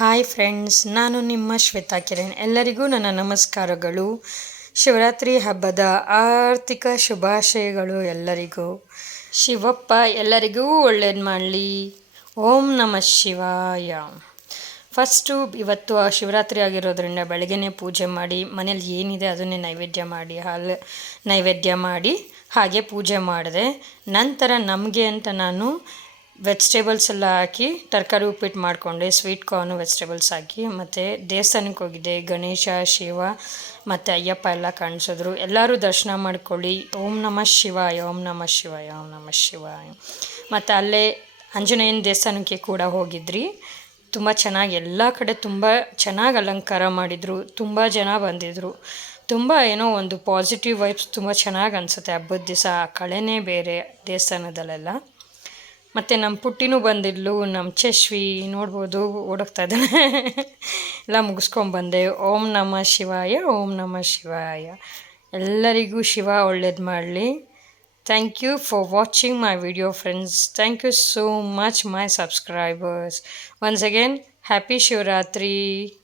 Hi friends, ನಾನು ನಿಮ್ಮ ಶ್ವೇತಾ ಕಿರಣ್. ಎಲ್ಲರಿಗೂ ನನ್ನ ನಮಸ್ಕಾರಗಳು. ಶಿವರಾತ್ರಿ ಹಬ್ಬದ ಆರ್ಥಿಕ ಶುಭಾಶಯಗಳು ಎಲ್ಲರಿಗೂ. ಶಿವಪ್ಪ ಎಲ್ಲರಿಗೂ ಒಳ್ಳೇದು ಮಾಡಲಿ. ಓಂ ನಮಃ ಶಿವಾಯ. ಫಸ್ಟು ಇವತ್ತು ಶಿವರಾತ್ರಿ ಆಗಿರೋದ್ರಿಂದ ಬೆಳಗ್ಗೆನೇ ಪೂಜೆ ಮಾಡಿ, ಮನೇಲಿ ಏನಿದೆ ಅದನ್ನೇ ನೈವೇದ್ಯ ಮಾಡಿ, ಹಾಲು ನೈವೇದ್ಯ ಮಾಡಿ ಹಾಗೆ ಪೂಜೆ ಮಾಡಿದೆ. ನಂತರ ನಮಗೆ ಅಂತ ನಾನು ವೆಜಿಟೇಬಲ್ಸ್ ಎಲ್ಲ ಹಾಕಿ ತರಕಾರಿ ಉಪ್ಪಿಟ್ಟು ಮಾಡಿಕೊಂಡೆ, ಸ್ವೀಟ್ ಕಾರ್ನು ವೆಜಿಟೇಬಲ್ಸ್ ಹಾಕಿ. ಮತ್ತು ದೇವಸ್ಥಾನಕ್ಕೆ ಹೋಗಿದ್ದೆ. ಗಣೇಶ, ಶಿವ ಮತ್ತು ಅಯ್ಯಪ್ಪ ಎಲ್ಲ ಕಾಣಿಸಿದ್ರು. ಎಲ್ಲರೂ ದರ್ಶನ ಮಾಡ್ಕೊಳ್ಳಿ. ಓಂ ನಮಃ ಶಿವಾಯ, ಓಂ ನಮಃ ಶಿವಾಯ, ಓಂ ನಮಃ ಶಿವಾಯ. ಮತ್ತು ಅಲ್ಲೇ ಆಂಜನೇಯನ ದೇವಸ್ಥಾನಕ್ಕೆ ಕೂಡ ಹೋಗಿದ್ರಿ. ತುಂಬ ಚೆನ್ನಾಗಿ ಎಲ್ಲ ಕಡೆ ತುಂಬ ಚೆನ್ನಾಗಿ ಅಲಂಕಾರ ಮಾಡಿದರು. ತುಂಬ ಜನ ಬಂದಿದ್ದರು. ತುಂಬ ಏನೋ ಒಂದು ಪಾಸಿಟಿವ್ ವೈಬ್ಸ್ ತುಂಬ ಚೆನ್ನಾಗಿ ಅನಿಸುತ್ತೆ ಹಬ್ಬದ ದಿವಸ. ಆ ಕಳೆನೇ ಬೇರೆ ದೇವಸ್ಥಾನದಲ್ಲೆಲ್ಲ. ಮತ್ತು ನಮ್ಮ ಪುಟ್ಟಿನೂ ಬಂದಿದ್ಲು, ನಮ್ಮ ಚಶ್ವಿ ನೋಡ್ಬೋದು ಓಡೋಗ್ತಾ ಇದ್ದಾನೆ. ಎಲ್ಲ ಮುಗಿಸ್ಕೊಂಬಂದೆ. ಓಂ ನಮಃ ಶಿವಾಯ, ಓಂ ನಮಃ ಶಿವಾಯ. ಎಲ್ಲರಿಗೂ ಶಿವ ಒಳ್ಳೇದು ಮಾಡಲಿ. Thank you for watching my video friends. Thank you so much my subscribers. Once again happy Shivaratri.